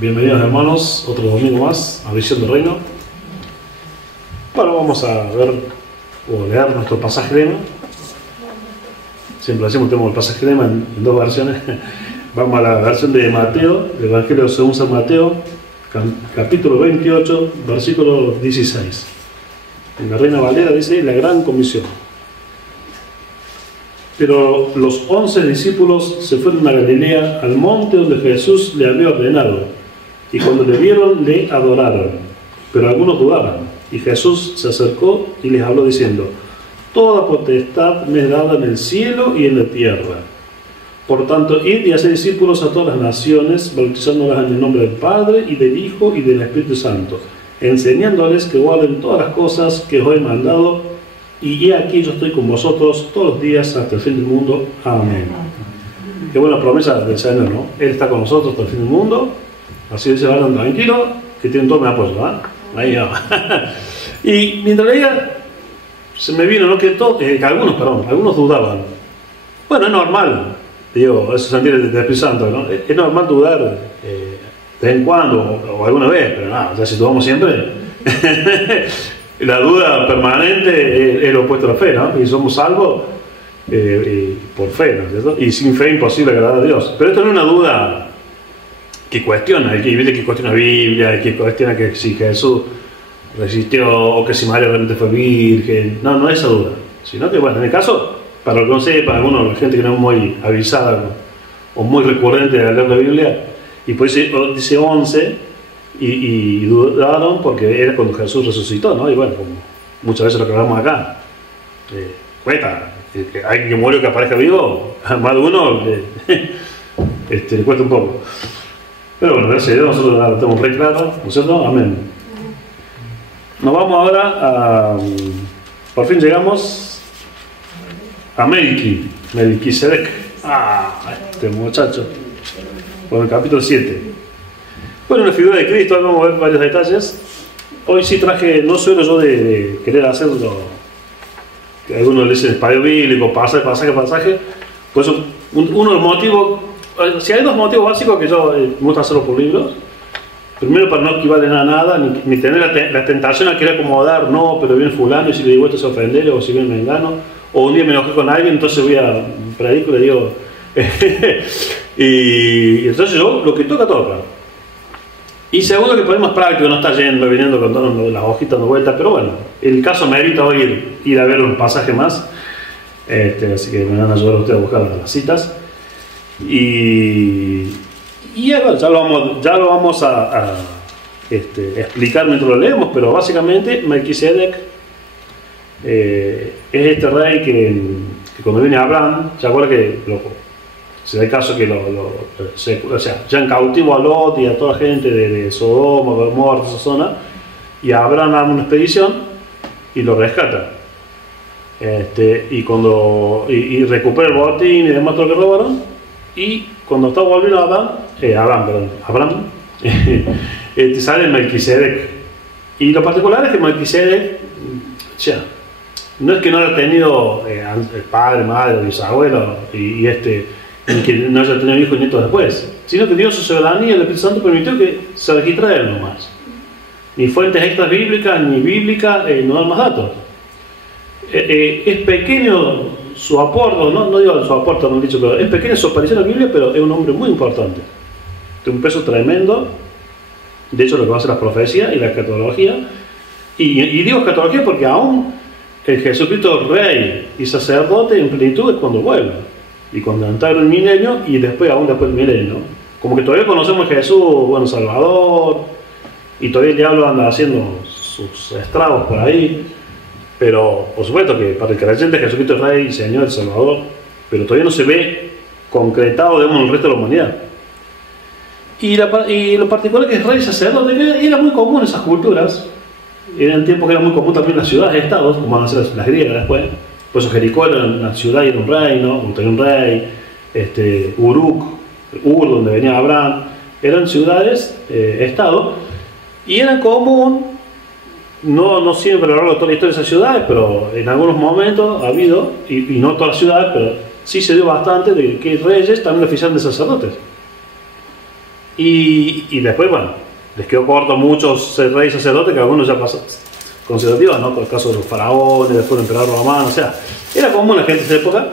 Bienvenidos hermanos, otro domingo más a Visión del Reino. Bueno, vamos a ver o leer nuestro pasaje lema. Siempre decimos que tenemos el pasaje lema en dos versiones. Vamos a la versión de Mateo, del Evangelio según San Mateo, capítulo 28, versículo 16. En la Reina Valera dice la gran comisión. Pero los 11 discípulos se fueron a Galilea, al monte donde Jesús le había ordenado. Y cuando le vieron, le adoraron. Pero algunos dudaban. Y Jesús se acercó y les habló diciendo: toda potestad me es dada en el cielo y en la tierra. Por tanto, id y haced discípulos a todas las naciones, bautizándolas en el nombre del Padre, y del Hijo, y del Espíritu Santo, enseñándoles que guarden todas las cosas que os he mandado, y he aquí yo estoy con vosotros todos los días hasta el fin del mundo. Amén. Qué buena promesa del Señor, ¿no? Él está con nosotros hasta el fin del mundo. Así se van tranquilos, que tienen todo mi apoyo, ¿verdad? Ahí va. Y mientras leía, se me vino, ¿no? Que algunos dudaban. Bueno, es normal, digo, eso sentir el Espíritu Santo, ¿no? Es normal dudar de vez en cuando, o alguna vez, pero nada, ya si dudamos siempre. La duda permanente es lo opuesto a la fe, ¿no? Y somos salvos por fe, ¿no es cierto? Y sin fe imposible agradar a Dios. Pero esto no es una duda que cuestiona, hay que cuestiona la Biblia, hay que cuestiona que si Jesús resistió o que si María realmente fue virgen. No es esa duda, sino que, bueno, en el caso, para lo que no sepa, algunos, la gente que no es muy avisada o muy recurrente a leer la Biblia, y pues dice 11 y dudaron porque era cuando Jesús resucitó, ¿no? Y bueno, como muchas veces lo que hablamos acá, cuesta, alguien que muere o que aparezca vivo, a más de uno le cuesta un poco. Pero bueno, gracias a Dios, nosotros lo tenemos re claro, ¿no es cierto? Amén. Nos vamos ahora a... Por fin llegamos a Melquisedec. Este muchacho. Bueno, el capítulo 7. Bueno, una figura de Cristo, ahora vamos a ver varios detalles. Hoy sí traje, no suelo yo de querer hacerlo, que algunos le dicen espacio bíblico, pasaje. Pues uno de los motivos... Si hay dos motivos básicos que yo me gusta hacerlo por libros. Primero, para no equivalen a nada, ni tener la tentación a querer acomodar, no, pero viene fulano y si le digo esto se ofender, o si viene mengano, o un día me enojé con alguien, entonces voy a predicar y le digo... y entonces yo, lo que toca. Y segundo, que podemos práctico, no está viniendo con todas las hojitas dando vueltas, pero bueno, el caso merita hoy ir a ver un pasaje más, así que me van a ayudar a ustedes a buscar las citas. Y bueno, ya lo vamos a explicar mientras lo leemos, pero básicamente Melquisedec es este rey que cuando viene Abraham, ¿se acuerda que se da el caso que ya en cautivo a Lot y a toda la gente de Sodoma, Gomorra, esa zona, y Abraham hace una expedición y lo rescata, y recupera el botín y demás todo lo que robaron. Y cuando está volviendo Abraham, sale Melquisedec. Y lo particular es que Melquisedec, no es que no haya tenido el padre, madre, bisabuelo, y que no haya tenido hijos y nietos después, sino que Dios, su soberanía, el Espíritu Santo permitió que se registrara él nomás. Ni fuentes extras bíblicas, ni bíblicas, no dan más datos. Es pequeño su aporte, no digo su aporte, no han dicho, pero es pequeña su aparición en la Biblia, pero es un hombre muy importante. Tiene un peso tremendo. De hecho, lo que va a ser la profecía y la escatología. Y digo escatología porque aún el Jesucristo rey y sacerdote en plenitud es cuando vuelve. Y cuando entra el milenio y después del milenio. Como que todavía conocemos a Jesús, bueno, Salvador, y todavía el diablo anda haciendo sus estragos por ahí. Pero, por supuesto que para el creyente Jesucristo es Rey, Señor, Salvador, pero todavía no se ve concretado, en el resto de la humanidad. Y lo particular que es rey sacerdote, que era muy común en esas culturas. Eran tiempos que era muy común también en las ciudades, estados, como van a ser las griegas después. Por eso Jericó era una ciudad y era un reino, tenía un rey, Ur, donde venía Abraham, eran ciudades, estados, y era común. No siempre a lo largo de toda la historia de esas ciudades, pero en algunos momentos ha habido, y no todas las ciudades, pero sí se dio bastante de que reyes también oficiaban de sacerdotes. Y después, bueno, les quedó corto a muchos reyes sacerdotes, que algunos ya pasaron conservativos, ¿no? Por el caso de los faraones, después del emperador romano, o sea, era común en la gente de esa época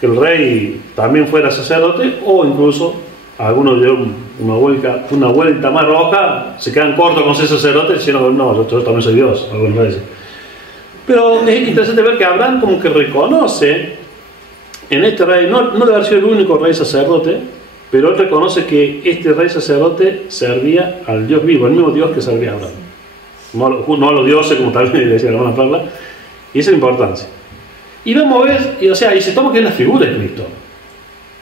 que el rey también fuera sacerdote, o incluso algunos dieron una vuelta más roja, se quedan cortos con ser sacerdotes, diciendo, no, yo también soy Dios, algunos reyes. Pero es interesante ver que Abraham como que reconoce en este rey, no debe haber sido el único rey sacerdote, pero él reconoce que este rey sacerdote servía al Dios vivo, el mismo Dios que servía a Abraham. No a los dioses, como también decía la hermana Perla, y esa es la importancia. Y vamos a ver, y se toma que es la figura de Cristo,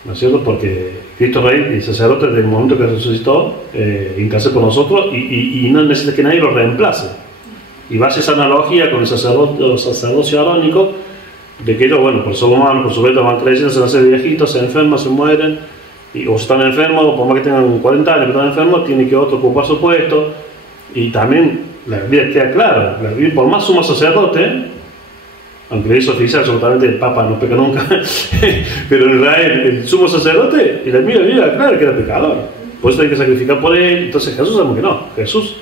¿no es cierto? Porque Cristo es rey y sacerdote desde el momento que resucitó, intercede por nosotros y no necesita que nadie lo reemplace. Y va a hacer esa analogía con el sacerdocio arónico, de que ellos, bueno, por su humano, por su veto van creciendo, se van a hacer viejitos, se enferman, se mueren, o están enfermos, por más que tengan 40 años, pero están enfermos, tiene que otro ocupar su puesto. Y también la Biblia queda clara, la Biblia, por más sumo sacerdote, aunque le hizo oficial, absolutamente el Papa no peca nunca, pero en Israel el sumo sacerdote, y la Biblia clara que era pecador, por eso hay que sacrificar por él. Entonces Jesús sabemos que no, Jesús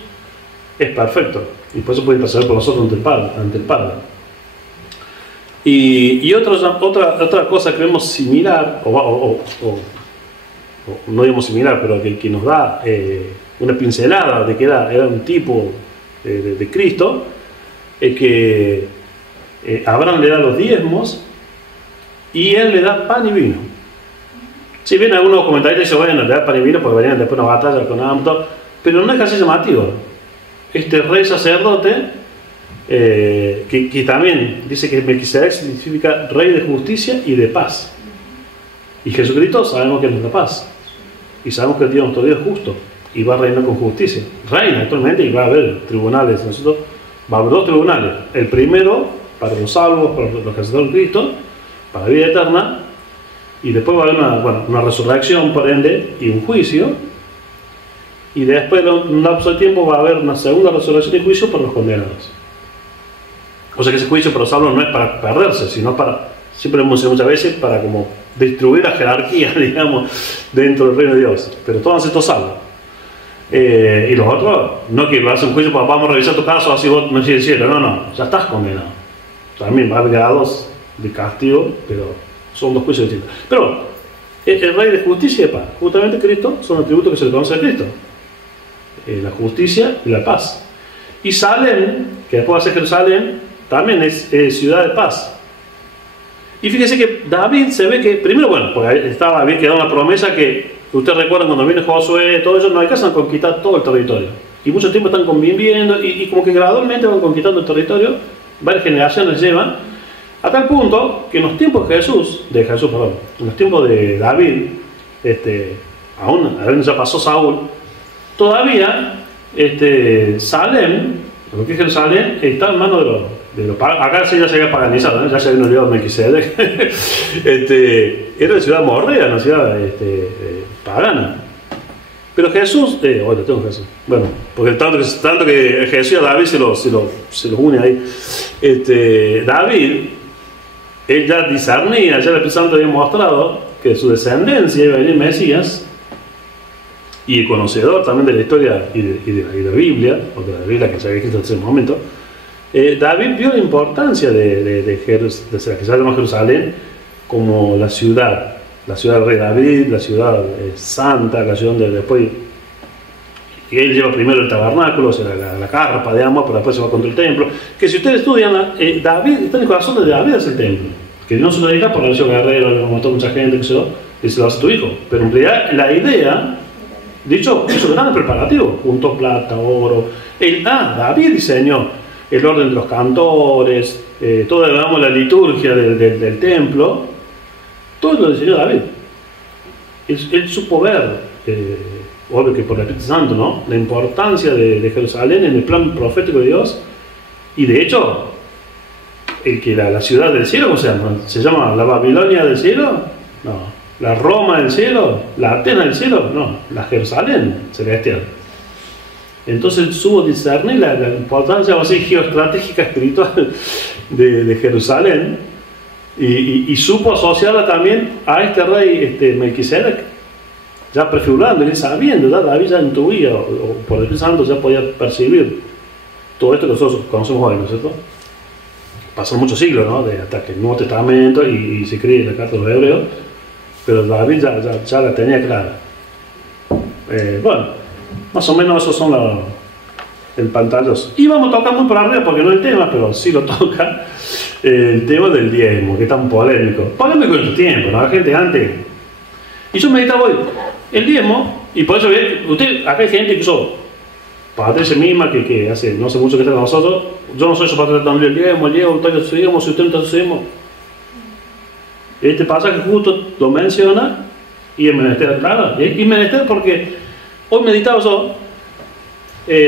es perfecto, y por eso puede interceder por nosotros ante el Padre. Y otra cosa que vemos similar, o no digamos similar, pero que nos da una pincelada de que era un tipo de Cristo, es que Abraham le da los diezmos y él le da pan y vino. Si bien algunos comentarios dicen, bueno, le da pan y vino porque venían después de una batalla con Abraham, pero no es casi llamativo. Este rey sacerdote, que también dice que Melquisedec significa rey de justicia y de paz. Y Jesucristo sabemos que es la paz. Y sabemos que el Dios nuestro Dios es justo y va a reinar con justicia. Reina actualmente y va a haber tribunales. Nosotros va a haber dos tribunales. El primero para los salvos, para los que aceptaron Cristo, para la vida eterna. Y después va a haber una resurrección, por ende, y un juicio. Y después de un lapso de tiempo va a haber una segunda resurrección y juicio para los condenados. O sea que ese juicio para los salvos no es para perderse, sino para, siempre hemos dicho muchas veces, para como distribuir la jerarquía, digamos, dentro del reino de Dios. Pero todos han sido salvos. Y los otros, no que vas a un juicio, vamos a revisar tu caso, así vos no sigues cielo. No, ya estás condenado. También va a haber grados de castigo, pero son dos juicios distintos. Pero el rey de justicia y de paz, justamente Cristo, son atributos que se le conoce a Cristo. La justicia y la paz. Y Salem, que después va a ser Jerusalén, también es ciudad de paz. Y fíjese que David se ve que, primero, bueno, porque había quedado una promesa que ustedes recuerdan cuando viene Josué, todo eso, no alcanzan a conquistar todo el territorio. Y mucho tiempo están conviviendo y como que gradualmente van conquistando el territorio, varias generaciones llevan, a tal punto que en los tiempos de en los tiempos de David, aún ya pasó Saúl, todavía Salem, lo que es Jerusalén, está en manos de los acá sí ya se había paganizado, ya se había olvidado Melquisedec. Era una ciudad morrea, una ciudad pagana. Pero Jesús, tengo Jesús. Bueno, porque tanto que Jesús y a David se los une ahí. David, él ya discernía, ya el Espíritu Santo había mostrado que de su descendencia iba a venir Mesías, y conocedor también de la historia y de la Biblia, o de la Biblia que se había escrito en ese momento. David vio la importancia de la que se llama Jerusalén como la ciudad del rey David, la ciudad santa, la ciudad donde después él lleva primero el tabernáculo, o sea, la carpa, digamos, pero después se va contra el templo. Que si ustedes estudian, David está en el corazón de David, es el templo. Que no se lo dedica por la nación guerrero, lo mató mucha gente, que se lo hace tu hijo. Pero en realidad la idea, dicho, hizo grandes preparativos, juntó plata, oro. David diseñó el orden de los cantores, toda, digamos, la liturgia del templo, todo lo diseñó David. Él supo ver, obvio que por el Espíritu Santo, ¿no?, la importancia de Jerusalén en el plan profético de Dios, y de hecho, la ciudad del cielo, ¿cómo se llama? ¿Se llama la Babilonia del cielo? No. ¿La Roma del cielo? ¿La Atenas del cielo? No. La Jerusalén celestial. Entonces supo discernir la importancia, vamos a decir, geoestratégica espiritual de Jerusalén, y supo asociarla también a este rey Melquisedec, ya prefigurando y sabiendo, ya David ya intuía, o por el Espíritu Santo ya podía percibir todo esto que nosotros conocemos hoy, ¿no es cierto? Pasaron muchos siglos, ¿no? Hasta que el Nuevo Testamento y se escribe la carta de los Hebreos, pero David ya la tenía clara. Bueno, más o menos esos son el pantallazo. Y vamos a tocar muy por arriba porque no es el tema, pero sí lo toca el tema del diezmo, que es tan polémico. Polémico en su tiempo, ¿no? La gente antes. Y yo meditaba hoy, el diezmo, y por eso, acá hay gente que Patricia misma, que hace no sé mucho que está con nosotros, yo no soy su patrón también el diezmo, usted su diezmo, si usted no está su diezmo. Este pasaje justo lo menciona y el menester, claro, y menester porque hoy meditaba yo,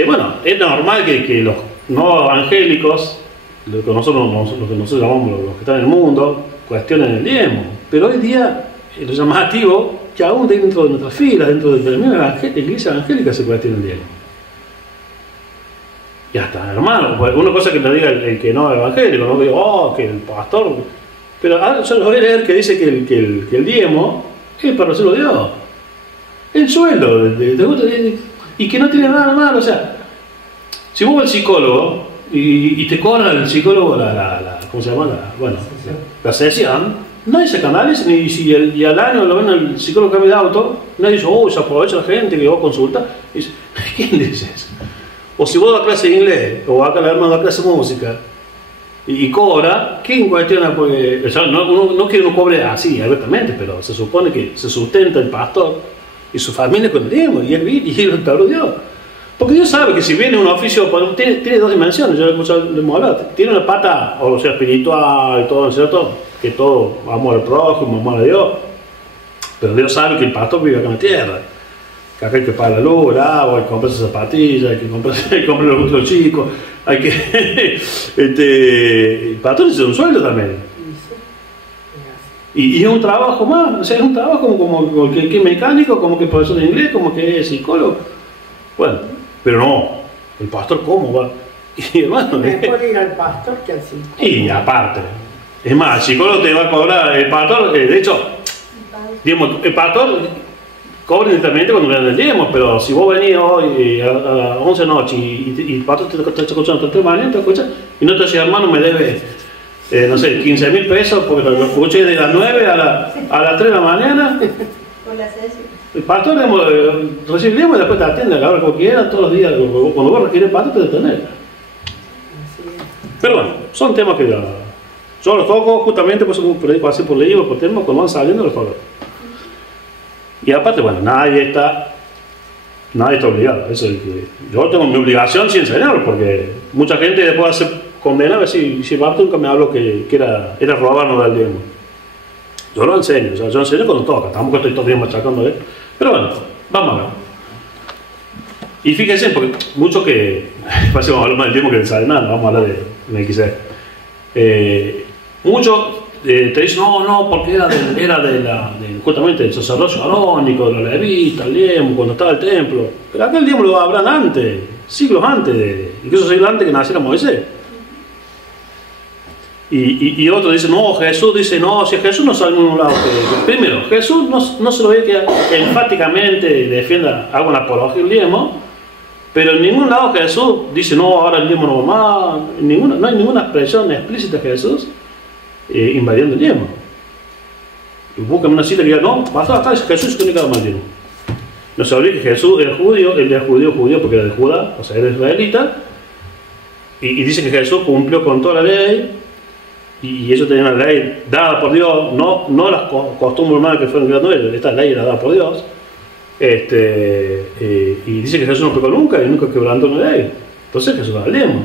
bueno, es normal que los no evangélicos, lo que nosotros llamamos los que están en el mundo, cuestionen el diezmo, pero hoy día lo llamativo que aún dentro de nuestras filas, dentro de la misma iglesia evangélica se cuestiona el diezmo. Y hasta, hermano, pues una cosa que te diga el que no es evangélico, no digo, que el pastor. Pero ahora yo les voy a leer que dice que el diezmo es para hacerlo Dios. El sueldo, y que no tiene nada malo. O sea, si vos vas al psicólogo y te cobra el psicólogo ¿cómo se llama? La sesión, nadie se canaliza, ni si y al año lo ven el psicólogo que cambia de auto, nadie dice, se aprovecha la gente que va a consultar. Dice, ¿quién dice eso? O si vos das clase de inglés, o acá la hermana da clase de música, y cobra, ¿quién cuestiona? Porque no que uno cobre así abiertamente, pero se supone que se sustenta el pastor y su familia con el diezmo, y él vive y él es Dios. Porque Dios sabe que si viene un oficio, tiene dos dimensiones, yo le hemos hablado, tiene una pata, o sea, espiritual y todo, ¿cierto? Que todo, amor al prójimo, amor a Dios, pero Dios sabe que el pastor vive acá en la tierra. Que acá hay que pagar la luz, el agua, hay que comprarse zapatillas, hay que comprarse los chicos, hay que. El pastor es un sueldo también. Y es un trabajo más, o sea, es un trabajo como que es mecánico, como que es profesor de inglés, como que es psicólogo. Bueno, pero no, el pastor, ¿cómo va? Y hermano, mejor ir al pastor que al psicólogo. Y aparte, es más, el psicólogo te va a cobrar, el pastor, de hecho, digamos, el pastor cobra directamente cuando le dan el diezmo, pero si vos venís hoy a las 11 de la noche y el pastor te está escuchando 3 mañana, te escucha, y no te dice, hermano, me debe, no sé, 15.000 pesos porque lo escuché de las 9 a las 3 de la mañana. Por la sesión. El pastor recibe el diezmo y después te atiende a la hora que quiera, todos los días, cuando vos requieres el pastor te detenés. Pero bueno, son temas que yo los toco justamente por libros, por temas, cuando van saliendo los toco. Y aparte, bueno, nadie está obligado. Eso es que yo tengo mi obligación sin enseñarlo, porque mucha gente después hace condena a ver si Marta nunca me habló que era robarnos del diezmo. Yo lo enseño, o sea, yo enseño cuando toca, tampoco estoy todo el día machacando, pero bueno, vamos a ver. Y fíjense, porque muchos que, parece que vamos a hablar más del diezmo que del Salmán, vamos a hablar de MXC. Muchos te dicen, no, porque era justamente del sacerdocio arónico, de los levitas, el diezmo, cuando estaba el templo. Pero aquel diezmo lo habrán antes, siglos antes, incluso siglos antes que naciera Moisés. Y otro dice, no, Jesús dice, no, si Jesús no sale en un lado. Primero, Jesús no se lo ve que enfáticamente defienda, haga una apología del diezmo, pero en ningún lado Jesús dice, no, ahora el diezmo no va más, no hay ninguna expresión explícita de Jesús invadiendo el diezmo. Buscan una cita que diga, no, basta, Jesús tiene que dar más diezmo. No se olvide que Jesús era judío, él era judío porque era de Judá, o sea, era israelita, y dice que Jesús cumplió con toda la ley, y ellos tenían una ley dada por Dios, no las costumbres humanas que fueron creando ellos, esta ley era dada por Dios, y dice que Jesús no pecó nunca y nunca quebrantó una ley. Entonces Jesús da el diezmo.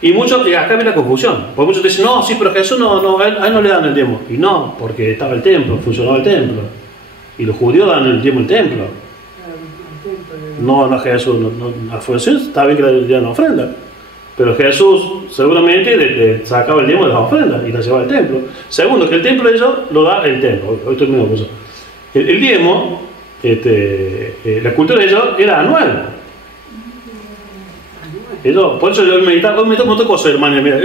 Y muchos, y acá viene la confusión, porque muchos dicen, no, sí, pero Jesús a él no le dan el diezmo. Y no, porque estaba el templo, funcionaba el templo. Y los judíos dan el diezmo al templo. No, Jesús, la función está bien que le dieran la ofrenda. Pero Jesús seguramente le sacaba el diezmo de las ofrendas y la llevaba al templo. Segundo, que el templo de ellos lo da el templo. Hoy estoy medio con eso. El diezmo, la cultura de ellos era anual. Por eso yo meditaba, hoy me toco cosas, hermano, mira.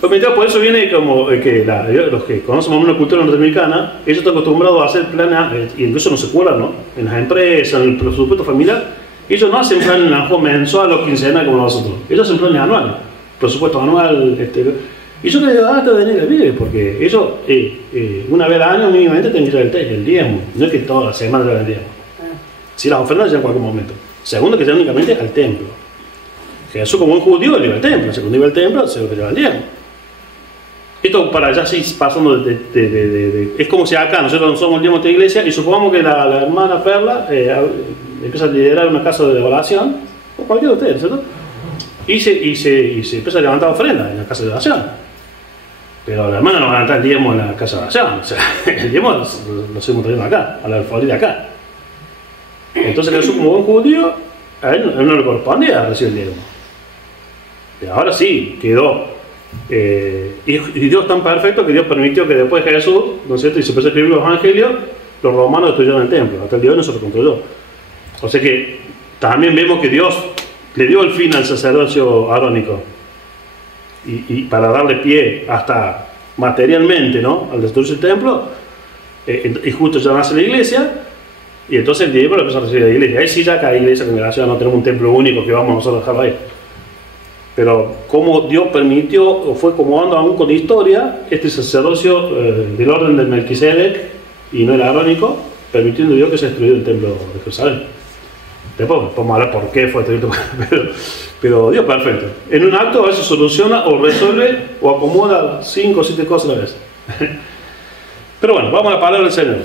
Por eso viene como que los que conocen una cultura norteamericana, ellos están acostumbrados a hacer planes, y incluso no se cuelan, ¿no? En las empresas, en el presupuesto familiar, ellos no hacen planes mensual o quincenal como nosotros, ellos hacen planes anuales, presupuesto anual, y yo les digo, te venir a vivir, porque ellos, una vez al año mínimamente tienen que llevar el diezmo, no es que todas las semanas llevan el diezmo. Si las ofrendas llegan en cualquier momento. Segundo, que sea únicamente al templo. Jesús, como un judío, le iba al templo. Cuando iba al templo, se lo lleva al diezmo. Esto para allá sí pasando es como si acá nosotros somos el diezmo de esta iglesia y supongamos que la hermana Perla empieza a liderar una casa de oración, o cualquiera de ustedes, ¿cierto? Y se empieza a levantar ofrenda en la casa de oración. Pero la hermana no va a levantar el diezmo en la casa de oración. O sea, el diezmo lo seguimos trayendo acá, a la alforja de acá. Entonces Jesús, como buen judío, a él no le correspondía recibir el diezmo. Y ahora sí, quedó. Y Dios tan perfecto que Dios permitió que después de Jesús, ¿no es cierto?, y se empezó a escribir los evangelios, los romanos destruyeron el templo. Hasta el día de hoy no se reconstruyó. O sea que también vemos que Dios le dio el fin al sacerdocio arónico. Y para darle pie hasta materialmente, ¿no?, al destruirse el templo, y justo ya nace la iglesia. Y entonces el diezmo lo empieza a recibir la iglesia. Ahí sí ya cada iglesia, congregación, no tenemos un templo único que vamos nosotros a dejarlo ahí. Pero como Dios permitió, o fue acomodando aún con la historia, este sacerdocio del orden del Melquisedec, y no el arónico, permitiendo Dios que se destruyera el templo de Jerusalén. Después podemos hablar por qué fue destruido, pero Dios perfecto. En un acto a veces soluciona o resuelve o acomoda 5 o 7 cosas a la vez. Pero bueno, vamos a la palabra del Señor.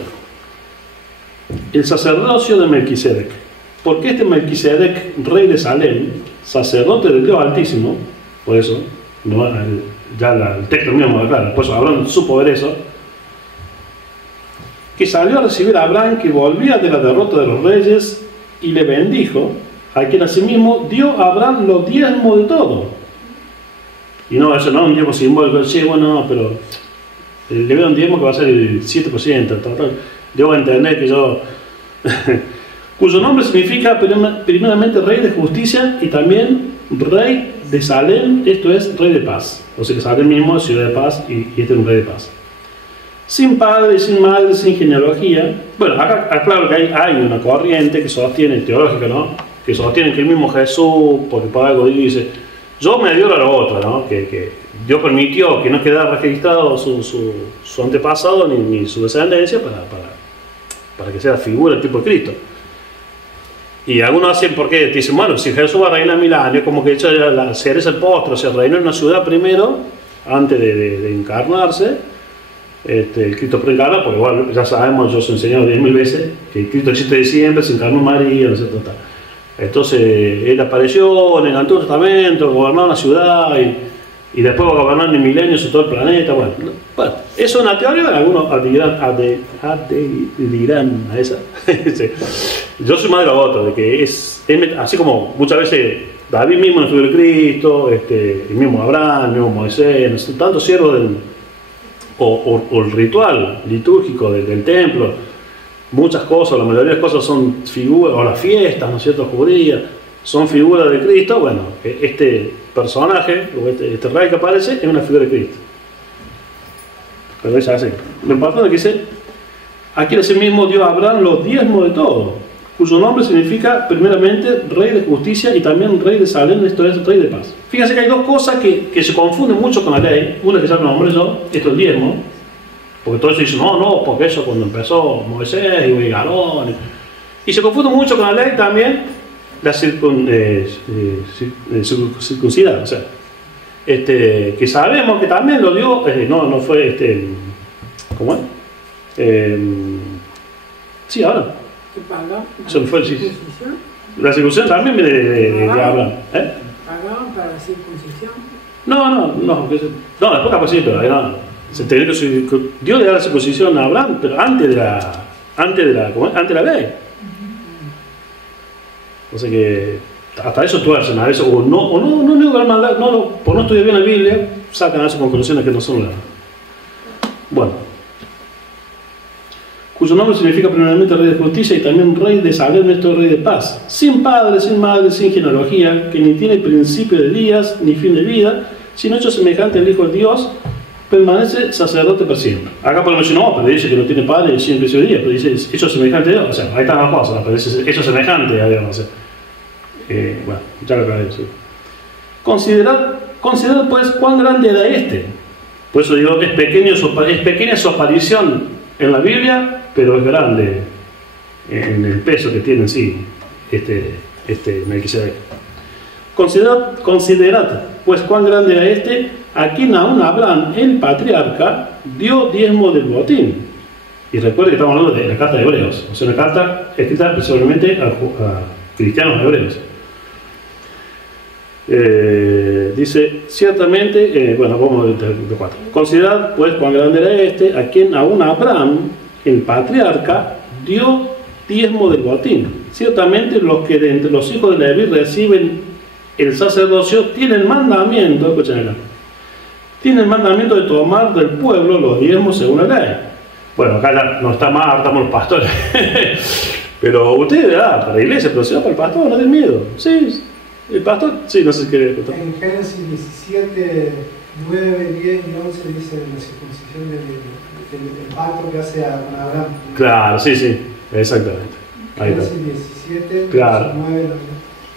El sacerdocio de Melquisedec. ¿Por qué este Melquisedec, rey de Salem, sacerdote del Dios Altísimo? Por eso, no, ya el texto mismo declara, por eso Abraham supo ver eso, que salió a recibir a Abraham, que volvía de la derrota de los reyes, y le bendijo, a quien asimismo dio a Abraham los diezmos de todo. Y no, eso no es un diezmo simbólico, sí, bueno, pero le veo un diezmo que va a ser el 7%, total. Debo entender que yo, cuyo nombre significa primeramente rey de justicia y también rey de Salem, esto es rey de paz. O sea que Salem mismo es ciudad de paz y este es un rey de paz. Sin padre, sin madre, sin genealogía. Bueno, acá claro que hay una corriente que sostiene, teológica, ¿no?, que sostiene que el mismo Jesús, porque por algo dice, yo me dio a lo otro, ¿no?, que Dios permitió que no quedara registrado su antepasado ni su descendencia para que sea figura del tipo de Cristo. Y algunos hacen porque dicen, bueno, si Jesús va a reinar 1000 años, como que hecho la cereza el postre, o sea, reinó en una ciudad primero, antes de encarnarse, el Cristo preencarna, porque bueno, ya sabemos, yo os he enseñado 10.000 veces, que el Cristo existe de siempre, se encarnó en María, etc. Entonces, él apareció en el Antiguo Testamento, gobernó una ciudad, y después va a gobernar en milenios en todo el planeta. Bueno, eso es una teoría, algunos adherirán a esa. Yo soy más de lo otro, de que es así como muchas veces David mismo en el figura de Cristo, el mismo Abraham, el mismo Moisés, tantos siervos o el ritual litúrgico del templo, muchas cosas, la mayoría de las cosas son figuras, o las fiestas, ¿no es cierto?, judías, son figuras de Cristo. Bueno, este personaje, o este rey que aparece, es una figura de Cristo. Pero dice así, lo importante es que dice, aquí ese mismo dio a Abraham los diezmos de todo, cuyo nombre significa primeramente rey de justicia y también rey de Salem, esto es rey de paz. Fíjense que hay dos cosas que se confunden mucho con la ley. Una que ya me nombré yo, esto es el diezmo, porque todos dicen, no, porque eso cuando empezó Moisés y Aarón, y se confunde mucho con la ley también la circuncidar, o sea, que sabemos que también lo dio, no fue ¿cómo es? Sí, ahora. ¿Qué pagó? Eso fue, sí. La circuncisión también viene de Abraham. ¿Pagaban para la circuncisión? No, después capaz sí, pero Dios le da la circuncisión a Abraham, pero antes de la ley. O sea que hasta eso tuercen, a veces, o no niegan maldad, por no estudiar bien la Biblia, sacan esas conclusiones que no son las. Bueno, cuyo nombre significa primeramente rey de justicia y también rey de Salem, esto es rey de paz, sin padre, sin madre, sin genealogía, que ni tiene principio de días ni fin de vida, sino hecho semejante al Hijo de Dios, permanece sacerdote para siempre. Acá podemos decir, no, pero dice que no tiene padre y sin principio de días, pero dice hecho semejante a Dios, o sea, ahí están las cosas, pero dice hecho semejante a Dios, no sé. Bueno, ya lo acabé de decir. Considerad pues cuán grande era este. Por eso digo, es pequeña su aparición en la Biblia, pero es grande en el peso que tiene en sí este Melquisedec. Considerad pues cuán grande era este, a quien aún Abraham, el patriarca, dio diezmo del botín. Y recuerde que estamos hablando de la carta de Hebreos, o sea, una carta escrita principalmente a cristianos hebreos. Dice, ciertamente, bueno, vamos de 4. Considerad pues cuán grande era este, a quien aún Abraham, el patriarca, dio diezmo del botín. Ciertamente los que de entre los hijos de Leví reciben el sacerdocio tienen mandamiento, escuchen acá, tienen mandamiento de tomar del pueblo los diezmos según la ley. Bueno, acá ya no está más, estamos los pastores. Pero ustedes, para la iglesia, pero si va para el pastor, no den miedo. Sí, el pastor, sí, no sé si quiere contar. En Génesis 17, 9, 10 y 11 dice la circuncisión del pacto que hace a Abraham. Claro, sí, exactamente. Ahí está. Génesis 17, claro. 9, 11.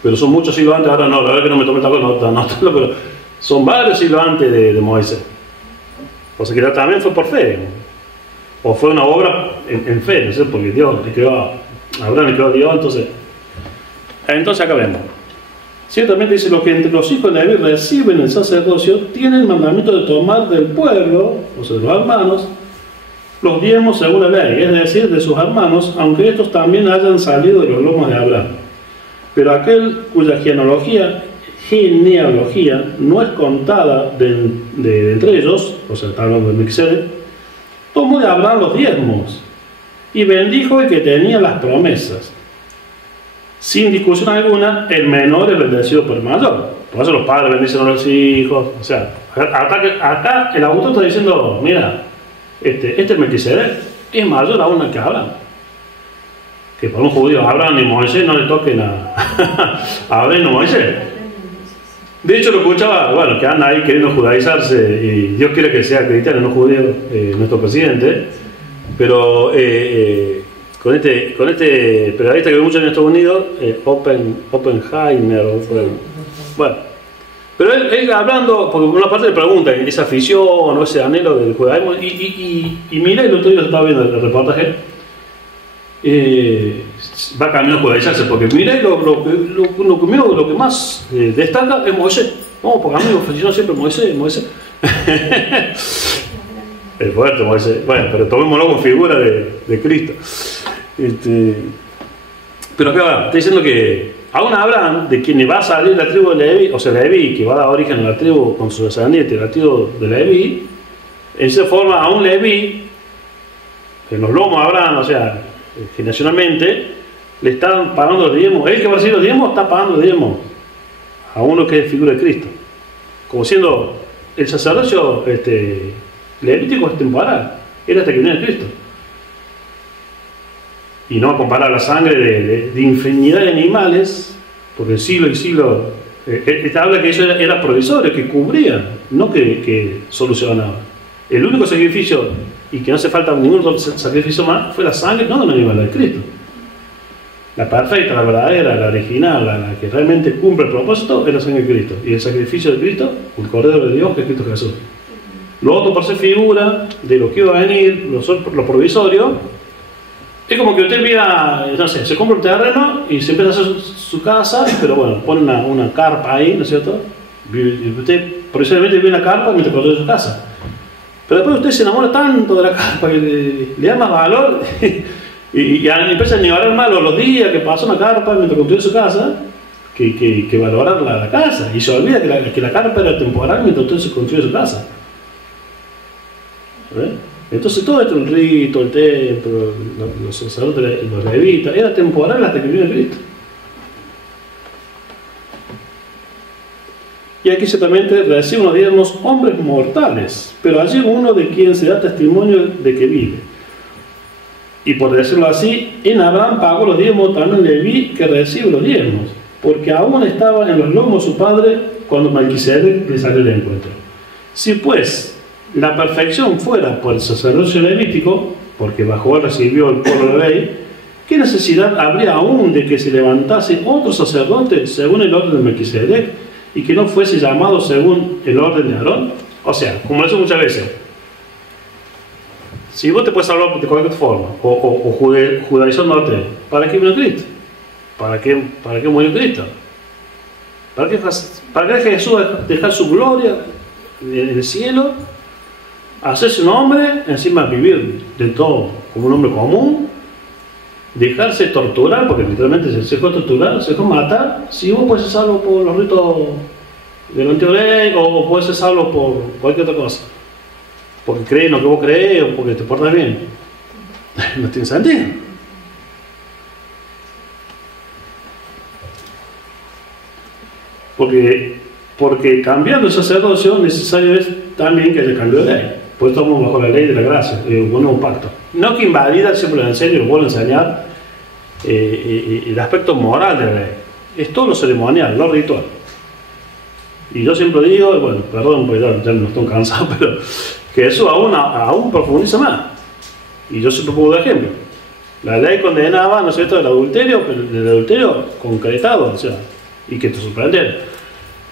Pero son muchos siglos antes, ahora no, la verdad que no me tomé esta cosa, pero son varios siglos antes de Moisés. O sea que también fue por fe, o fue una obra en fe, ¿no sé? Porque Dios le creó a Abraham, le creó a Dios, entonces acá vemos. Ciertamente dice, los que entre los hijos de Leví reciben el sacerdocio tienen el mandamiento de tomar del pueblo, o sea de los hermanos, los diezmos según la ley, es decir, de sus hermanos, aunque estos también hayan salido de los lomos de Abraham. Pero aquel cuya genealogía no es contada de entre ellos, o sea, está hablando de Melquisedec, tomó de Abraham los diezmos y bendijo el que tenía las promesas. Sin discusión alguna, el menor es bendecido por el mayor. Por eso los padres bendicen a los hijos. O sea, acá el autor está diciendo, mira, este Melquisedec es mayor aún que Abraham. Que para un judío, Abraham y Moisés no le toquen a Abraham y Moisés. De hecho, lo escuchaba, bueno, que anda ahí queriendo judaizarse y Dios quiere que sea cristiano, no judío, nuestro presidente. Pero con este periodista que ve mucho en Estados Unidos, Oppenheimer, bueno, pero él hablando, porque por una parte le pregunta esa afición o ese anhelo del judaísmo, y mira, el otro día estaba viendo el reportaje, va camino a judaizarse, porque mira lo que más destaca es Moisés. No, porque a mí me fascinó siempre Moisés. Es fuerte Moisés. Bueno, pero tomémoslo como figura de Cristo. Pero acá va, está diciendo que aún Abraham, de quien va a salir la tribu de Leví, o sea, Leví, que va a dar origen a la tribu con su descendiente, la tribu de Leví, en esa forma, aún Leví, en los lomos de Abraham, o sea, generacionalmente, le están pagando los diezmos. Él que va a recibir los diezmos está pagando los diezmos a uno que es figura de Cristo. Como siendo el sacerdocio levítico es temporal, era hasta que viniera Cristo. Y no comparar la sangre de infinidad de animales, porque siglo y siglo, habla que eso era provisorio, que cubría, no que solucionaba. El único sacrificio, y que no hace falta ningún otro sacrificio más, fue la sangre, no de un animal, la de Cristo. La perfecta, la verdadera, la original, la que realmente cumple el propósito, es la sangre de Cristo. Y el sacrificio de Cristo, el Cordero de Dios, que es Cristo Jesús. Lo otro por ser figura de lo que iba a venir, lo provisorio. Es como que usted mira, no sé, se compra un terreno y se empieza a hacer su casa, pero bueno, pone una carpa ahí, ¿no es cierto? Usted provisoriamente vive en la carpa mientras construye su casa. Pero después usted se enamora tanto de la carpa que le da más valor y empieza a valorar más los días que pasó en la carpa mientras construye su casa que valorar la casa. Y se olvida que la carpa era temporal mientras usted se construye su casa. ¿Ves? Entonces todo esto, el rito, el templo, los sacerdotes, los levitas, era temporal hasta que vino Cristo. Y aquí ciertamente reciben los diezmos hombres mortales, pero allí uno de quien se da testimonio de que vive. Y por decirlo así, en Abraham pagó los diezmos también Leví, que recibe los diezmos, porque aún estaba en los lomos de su padre cuando Melquisedec le salió al encuentro. Si pues la perfección fuera por el sacerdocio levítico, porque bajo él recibió el pueblo de ley, ¿qué necesidad habría aún de que se levantase otro sacerdote según el orden de Melquisedec y que no fuese llamado según el orden de Aarón? O sea, como eso muchas veces, si vos te puedes hablar de cualquier forma, o judaizándote, ¿para qué vino Cristo? ¿Para qué murió Cristo? ¿Para qué Jesús dejar su gloria en el cielo, hacerse un hombre, encima vivir de todo como un hombre común, dejarse torturar, porque literalmente se dejó torturar, se dejó matar? Si vos puedes ser salvo por los ritos del antiguo ley, o puedes ser salvo por cualquier otra cosa, porque crees en lo que vos crees o porque te portas bien, no tiene sentido. Porque cambiando el sacerdocio necesario es también que haya cambio de ley. Pues estamos bajo la ley de la gracia, un nuevo pacto. No que invalida, siempre lo enseño y lo vuelvo a enseñar, el aspecto moral de la ley. Es todo lo ceremonial, lo ritual. Y yo siempre digo, bueno, perdón, pues ya no estoy cansado, pero que eso aún profundiza más. Y yo siempre pongo de ejemplo. La ley condenaba, ¿no es cierto?, el adulterio, pero el adulterio concretado, o sea, y que te sorprende.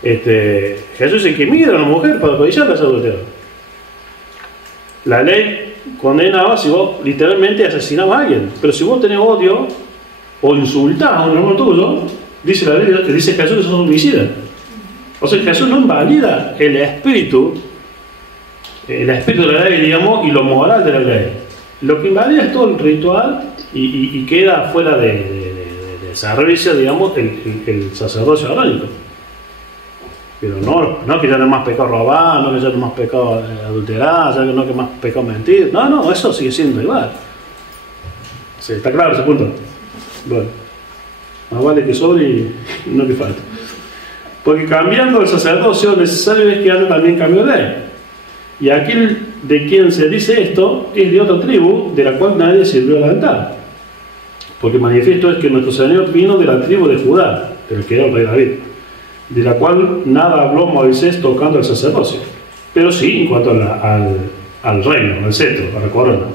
Jesús dice que mira a una mujer para codiciarla ese adulterio. La ley condenaba si vos literalmente asesinabas a alguien, pero si vos tenés odio o insultás a un hermano tuyo, dice la ley, te dice Jesús que sos homicida. O sea, Jesús no invalida el espíritu de la ley, digamos, y lo moral de la ley. Lo que invalida es todo el ritual y queda fuera de servicio, digamos, el sacerdocio arónico. Pero no que ya no es más pecado robar, no que ya no es más pecado adulterar, ya no que es más pecado mentir. No, eso sigue siendo igual. Sí, está claro ese punto. Bueno, más vale que sobre y no que falte. Porque cambiando el sacerdocio, necesario es que haya también cambio de ley. Y aquel de quien se dice esto es de otra tribu, de la cual nadie sirvió al altar. Porque manifiesto es que nuestro Señor vino de la tribu de Judá, del que era el rey David, de la cual nada habló Moisés tocando el sacerdocio, pero sí en cuanto al reino, al cetro, a la corona.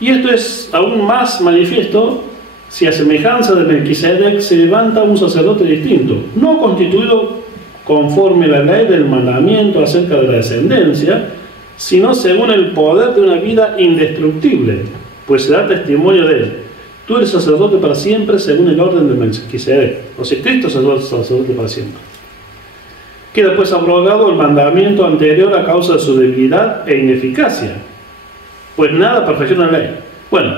Y esto es aún más manifiesto si a semejanza de Melquisedec se levanta un sacerdote distinto, no constituido conforme la ley del mandamiento acerca de la descendencia, sino según el poder de una vida indestructible, pues se da testimonio de él. Tú eres sacerdote para siempre según el orden de Melquisedec. O sea, Cristo es sacerdote para siempre. Queda pues abrogado el mandamiento anterior a causa de su debilidad e ineficacia, pues nada perfecciona la ley. Bueno,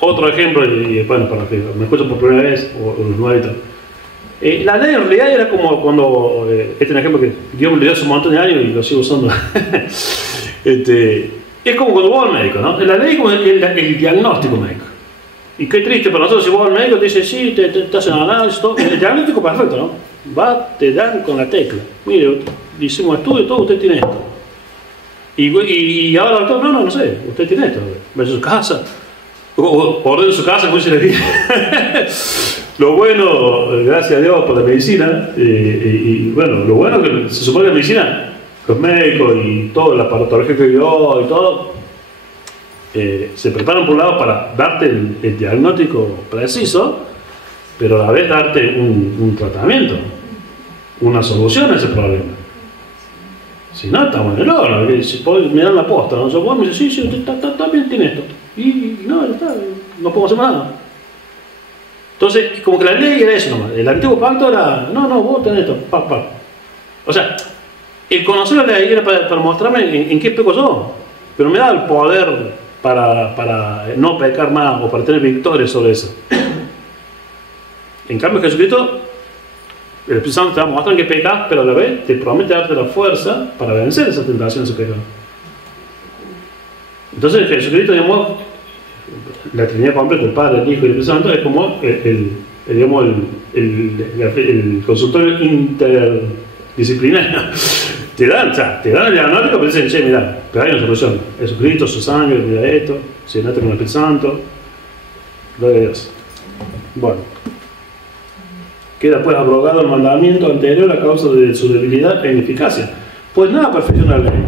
otro ejemplo, y bueno, para que me escucho por primera vez, o los nuevitos. La ley en realidad era como cuando, este es un ejemplo que Dios me lo dio hace un montón de años y lo sigo usando. Es como cuando vos al médico, ¿no? La ley es como el diagnóstico médico. Y qué triste para nosotros si vos al médico te dice, sí, te hacen análisis, todo. El diagnóstico perfecto, ¿no? Te dan con la tecla. Mire, hicimos estudio y todo, usted tiene esto. Y ahora el doctor, no sé, usted tiene esto. Ve a su casa, o ordene su casa, como se le dice. Lo bueno, gracias a Dios por la medicina, y bueno, lo bueno que se supone que la medicina, los médicos y todo, la aparatología que dio y todo, se preparan por un lado para darte el diagnóstico preciso, pero a la vez darte un tratamiento, una solución a ese problema. Si no, estamos en el horno. Me dan la posta, ¿no? Yo me dice, sí, usted está bien, tiene esto. Y no, no podemos hacer nada. Entonces, como que la ley era eso nomás. El antiguo pacto era, no, vos tenés esto, pa. O sea, el conocer la ley era para mostrarme en qué peco yo, pero me da el poder para no pecar más o para tener victoria sobre eso. En cambio, Jesucristo, el Espíritu Santo te va a mostrar que pecas, pero a la vez te promete darte la fuerza para vencer esa tentación, ese pecado. Entonces, Jesucristo, digamos, la Trinidad completa, el Padre, el Hijo y el Espíritu Santo, es como el consultorio interdisciplinario. Te dan el diagnóstico, pero dicen, che, mirá, pero hay una solución. Jesucristo, su sangre, mira esto. llenate con el Espíritu Santo. Gloria a Dios. Bueno. Queda pues abrogado el mandamiento anterior a causa de su debilidad e ineficacia. Pues nada perfecciona la ley,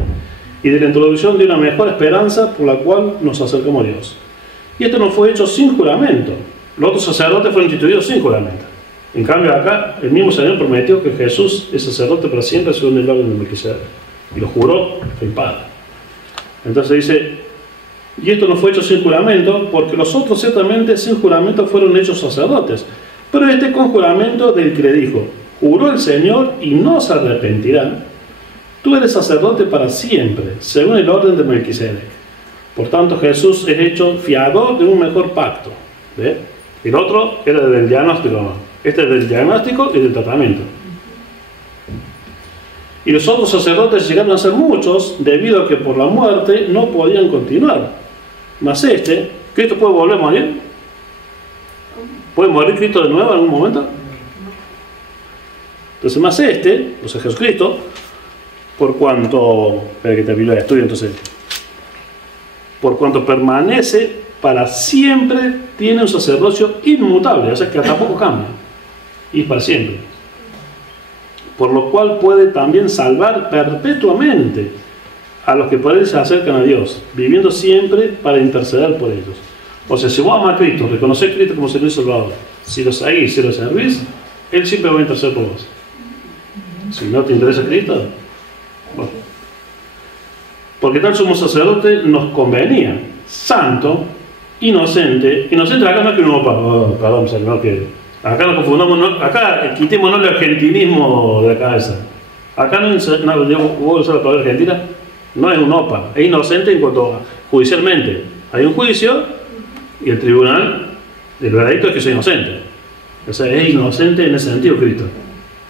y de la introducción de una mejor esperanza por la cual nos acercamos a Dios. Y esto no fue hecho sin juramento. Los otros sacerdotes fueron instituidos sin juramento. En cambio acá, el mismo Señor prometió que Jesús es sacerdote para siempre según el orden de Melquisedec. Y lo juró el Padre. Entonces dice, y esto no fue hecho sin juramento, porque los otros ciertamente sin juramento fueron hechos sacerdotes. Pero este con juramento del que le dijo, juró el Señor y no se arrepentirá. Tú eres sacerdote para siempre, según el orden de Melquisedec. Por tanto, Jesús es hecho fiador de un mejor pacto. ¿Ve? El otro era del diagnóstico. Este es del diagnóstico y del tratamiento. Y los otros sacerdotes llegaron a ser muchos, debido a que por la muerte no podían continuar. Mas ¿Cristo puede volver a morir? ¿Puede morir Cristo de nuevo en algún momento? Entonces, más o sea, Jesucristo, por cuanto, espera que termine el estudio, entonces, por cuanto permanece para siempre, tiene un sacerdocio inmutable, o sea que tampoco cambia, y es para siempre. Por lo cual puede también salvar perpetuamente a los que por él se acercan a Dios, viviendo siempre para interceder por ellos. O sea, si vos amas a Cristo, reconoces a Cristo como Señor y Salvador, si lo seguís, si lo servís, Él siempre va a interceder por vos. Si no te interesa Cristo, bueno. Porque tal sumo sacerdote nos convenía, santo, inocente acá no es que uno, perdón, Señor, que acá nos confundamos, no, acá quitémonos el gentilismo de la cabeza. Acá no es, no, yo voy a usar la palabra argentina, no es un OPA, es inocente en cuanto a judicialmente. Hay un juicio y el tribunal, el veredicto es que soy inocente. O sea, es inocente en ese sentido Cristo.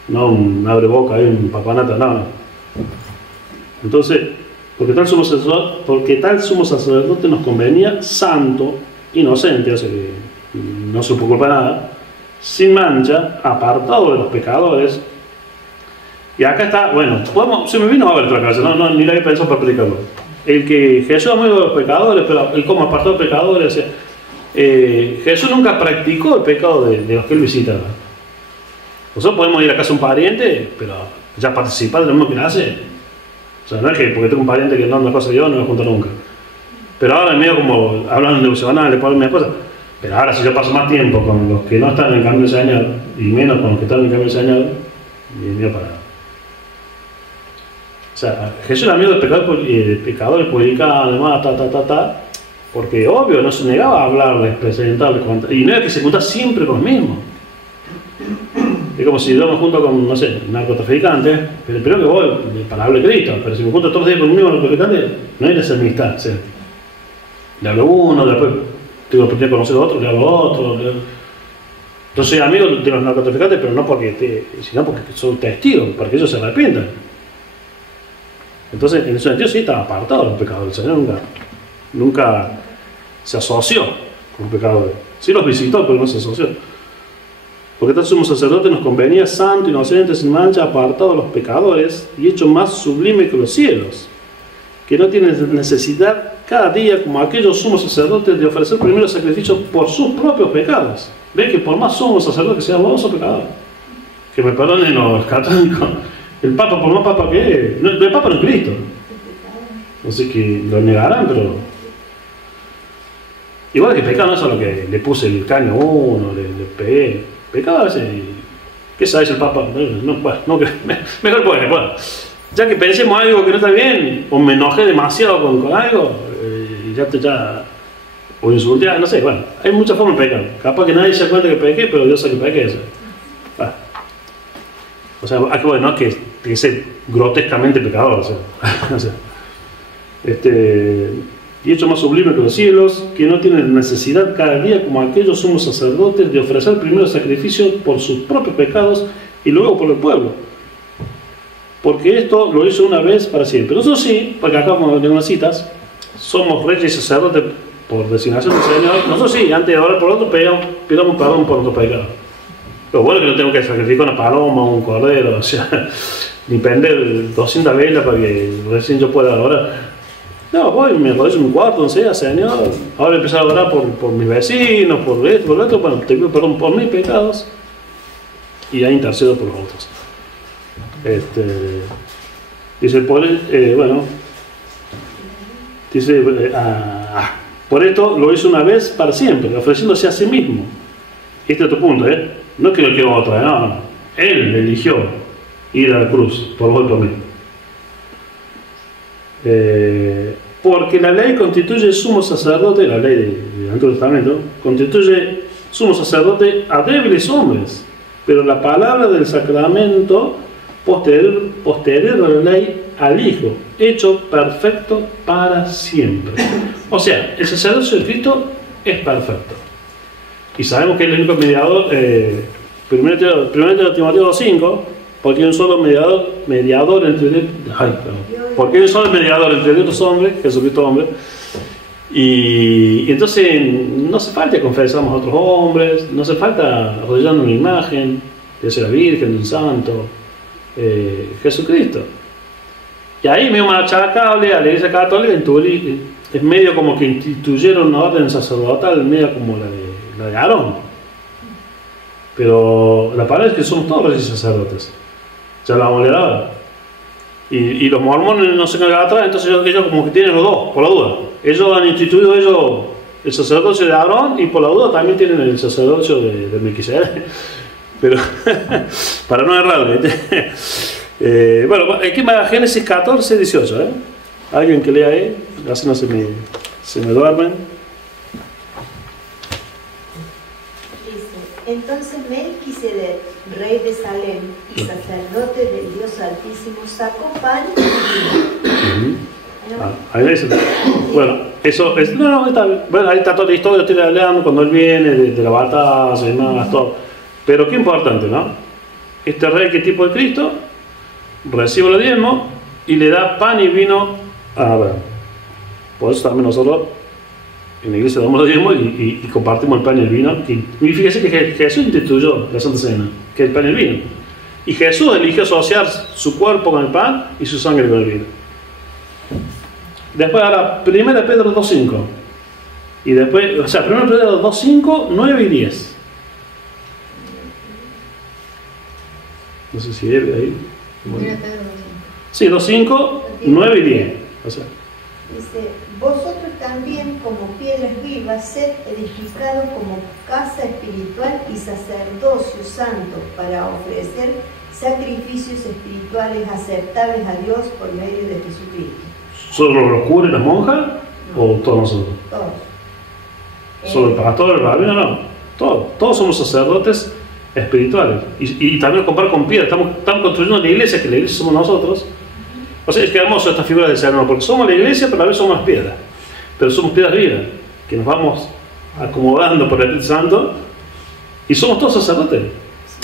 No un abre boca, un papanata, no. Entonces, porque tal sumo sacerdote nos convenía santo, inocente, o sea que no se culpa nada, sin mancha, apartado de los pecadores. Y acá está, bueno, se me vino a ver otra cabeza, ni la había pensado para predicarlo. El que Jesús amó a los pecadores, pero él como apartado de pecadores, o sea, Jesús nunca practicó el pecado de los que él visita. Nosotros podemos ir a casa de un pariente, pero ya participar de lo mismo que él hace. O sea, no es que porque tengo un pariente que no me cosa yo, no me junto nunca. Pero ahora es medio como hablan de devocionales, por mi esposa. Pero ahora si yo paso más tiempo con los que no están en el camino del Señor, y menos con los que están en el camino del Señor, y es mío para. O sea, Jesús era amigo de pecadores, publicanos, además, porque obvio, no se negaba a hablarles, presentarles, y no era que se juntaba siempre con los mismos. Es como si yo me junto con, no sé, narcotraficantes, pero espero que voy para hablar de Cristo, pero si me junto todos los días con los mismos narcotraficantes, no hay esa amistad, ¿sí? Le hablo uno, después tengo la oportunidad de conocer a otro, le hablo a otro. Yo soy amigo de los narcotraficantes, pero no porque sino porque son testigos, para que ellos se arrepientan. Entonces, en ese sentido sí estaba apartado del pecado. El Señor nunca se asoció con pecadores. Sí los visitó, pero no se asoció. Porque tal sumo sacerdote nos convenía santo, inocente, sin mancha, apartado de los pecadores y hecho más sublime que los cielos, que no tiene necesidad cada día, como aquellos sumos sacerdotes, de ofrecer primero sacrificios por sus propios pecados. Ve que por más sumo sacerdote que sea, vos sos pecador. Que me perdonen los católicos. El Papa, por más Papa que es, el Papa no es Cristo. No sé que lo negarán, pero igual que pecado no es solo que le puse el caño a uno, le pegué. Pecado a veces, ¿qué sabes el Papa? Mejor pues, bueno, ya que pensemos algo que no está bien, o me enojé demasiado con algo, o insulté, no sé, bueno, hay muchas formas de pecar. Capaz que nadie se da cuenta que pequé, pero Dios sabe que pequé. Bueno. O sea, bueno, no es que ser grotescamente pecador, o sea, y hecho más sublime que los cielos, que no tienen necesidad cada día, como aquellos sumos sacerdotes, de ofrecer primero sacrificio por sus propios pecados y luego por el pueblo. Porque esto lo hizo una vez para siempre. Nosotros sí, porque acá como tengo unas citas, somos reyes y sacerdotes por designación del Señor. Nosotros sí, antes de orar por otro, pidamos perdón por otro pecado. Lo bueno es que no tengo que sacrificar una paloma o un cordero, o sea, ni prender 200 velas para que recién yo pueda orar. No, voy, me arrodillo en mi cuarto, no sé, Señor, ahora empezar a orar por mis vecinos, por esto, por lo otro, bueno, te pido perdón por mis pecados y ahí intercedo por los otros. Dice, por esto lo hizo una vez para siempre, ofreciéndose a sí mismo. Este es otro punto, no es que lo quiera otra, no. Él eligió ir a la cruz por vos y por mí. Porque la ley constituye sumo sacerdote, la ley del Antiguo Testamento, constituye sumo sacerdote a débiles hombres, pero la palabra del sacramento posterior a la ley al Hijo, hecho perfecto para siempre. O sea, el sacerdocio de Cristo es perfecto. Y sabemos que es el único mediador, 1 Timoteo 2:5, porque hay un solo mediador entre Dios y los hombres, Jesucristo hombre. Y entonces no hace falta confesarnos a otros hombres, no hace falta arrodillarnos una imagen, de ser la Virgen, de un santo, Jesucristo. Y ahí medio machacable a la Iglesia Católica, es medio como que instituyeron una orden sacerdotal, medio como la de Aarón. Pero la palabra es que somos todos reyes sacerdotes. Ya lo vamos a leer ahora. Y los mormones no se quedan atrás, entonces ellos como que tienen los dos, por la duda. Ellos han instituido el sacerdocio de Aarón y por la duda también tienen el sacerdocio de Melquisedec. Pero para no errar, bueno, aquí va Génesis 14:18, alguien que lea ahí, así no se me duermen. Entonces Melquisedec, rey de Salem y sacerdote del Dios Altísimo, sacó pan y vino. Ahí dice. Bueno, eso es. No, está bien. Bueno, ahí está toda la historia, estoy hablando cuando él viene, de la batalla y demás, todo. Pero qué importante, ¿no? Este rey que es tipo de Cristo recibe los diezmos y le da pan y vino a Abraham. Por eso también nosotros en la iglesia damos los diezmos y compartimos el pan y el vino. Y fíjese que Jesús instituyó la Santa Cena, que es el pan y el vino. Y Jesús eligió asociar su cuerpo con el pan y su sangre con el vino. Después ahora, 1 Pedro 2:5. Y después, o sea, 1 Pedro 2:5, 9 y 10. No sé si debe ahí. Bueno. Sí, 2:5, 9 y 10. O sea. Dice, vosotros también como piedras vivas sed edificados como casa espiritual y sacerdocio santo para ofrecer sacrificios espirituales aceptables a Dios por medio de Jesucristo. ¿Solo los curas y las monjas? ¿O todos nosotros? Todos. ¿Solo el pastor, el rabino? No. Todos somos sacerdotes espirituales. Y también lo comparo con piedra. Estamos construyendo la iglesia, que la iglesia somos nosotros. O sea, es que hermoso esta figura de ser, porque somos la iglesia, pero a la vez somos las piedras. Pero somos piedras vivas, que nos vamos acomodando por el Espíritu Santo y somos todos sacerdotes.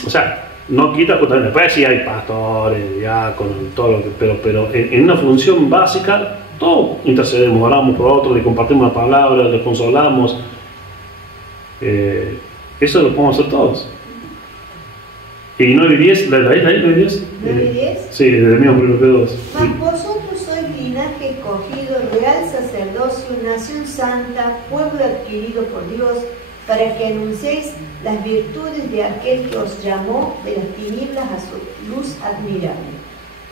O sea, no quita justamente. Después sí hay pastores, diáconos, todo lo que. Pero en una función básica, todos intercedemos, oramos por otros, le compartimos la palabra, les consolamos. Eso lo podemos hacer todos. Y 9 y 10, ¿la 9 y 10? 9 y 10. Sí, del mismo 1 Pedro 2. Mas vosotros sois linaje escogido, real sacerdocio, nación santa, pueblo adquirido por Dios, para que anunciéis las virtudes de aquel que os llamó de las tinieblas a su luz admirable.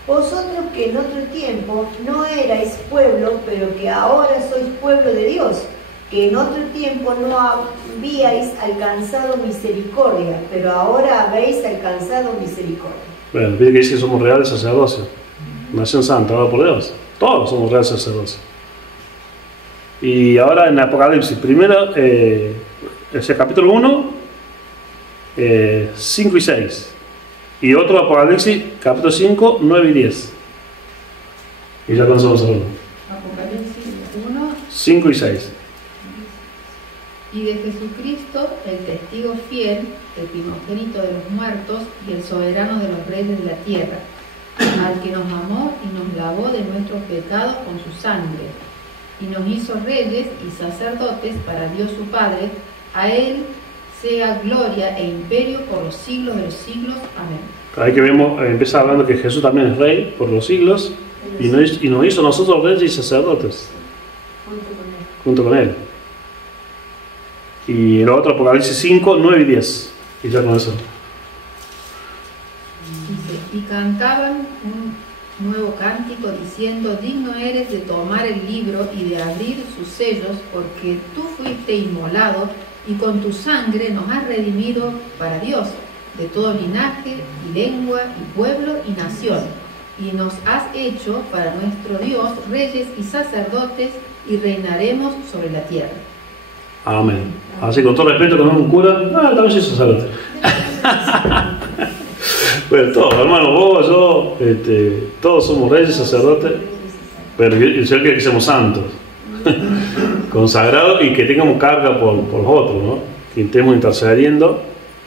Vosotros que en otro tiempo no erais pueblo, pero que ahora sois pueblo de Dios, que en otro tiempo no habíais alcanzado misericordia, pero ahora habéis alcanzado misericordia. Bueno, pide que dice que somos reales sacerdocio, nación santa, ahora por Dios. Todos somos reales sacerdocio. Y ahora en Apocalipsis, primero, capítulo 1, 5 y 6. Y otro Apocalipsis, capítulo 5, 9 y 10. Y ya comenzamos a hacerlo. Apocalipsis 1, 5 y 6. y de Jesucristo, el testigo fiel, el primogénito de los muertos y el soberano de los reyes de la tierra, al que nos amó y nos lavó de nuestros pecados con su sangre, y nos hizo reyes y sacerdotes para Dios su Padre. A él sea gloria e imperio por los siglos de los siglos. Amén. Ahí que vemos, empieza hablando que Jesús también es rey por los siglos y nos hizo nosotros reyes y sacerdotes. junto con Él. Y el otro, Apocalipsis 5, 9 y 10. Y ya con eso. Dice, y cantaban un nuevo cántico diciendo, digno eres de tomar el libro y de abrir sus sellos, porque tú fuiste inmolado y con tu sangre nos has redimido para Dios, de todo linaje y lengua y pueblo y nación, y nos has hecho para nuestro Dios reyes y sacerdotes y reinaremos sobre la tierra. Amén. Así, con todo respeto, cuando un cura, también soy sacerdote. Bueno, todos, hermano, vos, yo, todos somos reyes, sacerdotes, pero el Señor quiere que seamos santos, consagrados y que tengamos carga por los otros, ¿no? Que estemos intercediendo,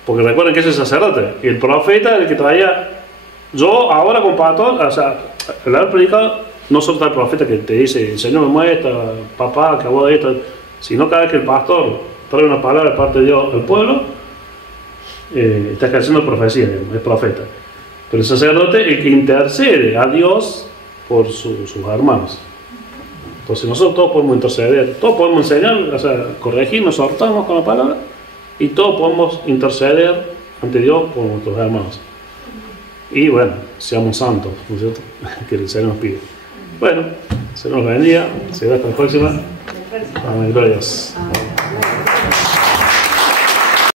porque recuerden que ese es el sacerdote, y el profeta es el que traía. Yo ahora como pastor, o sea, el haber predicado, no solo está el profeta que te dice, el Señor me muestra, papá, que hago de esto, sino cada vez que el pastor trae una palabra de parte de Dios al pueblo, está ejerciendo profecía, digamos, es profeta. Pero el sacerdote es el que intercede a Dios por sus hermanos. Entonces nosotros todos podemos interceder, todos podemos enseñar, o sea, corregir, nos soltamos con la palabra y todos podemos interceder ante Dios por nuestros hermanos. Y bueno, seamos santos, ¿no es cierto? Que el Señor nos pide. Bueno, se nos bendiga, se ve hasta la próxima. Amén, gloria a Dios.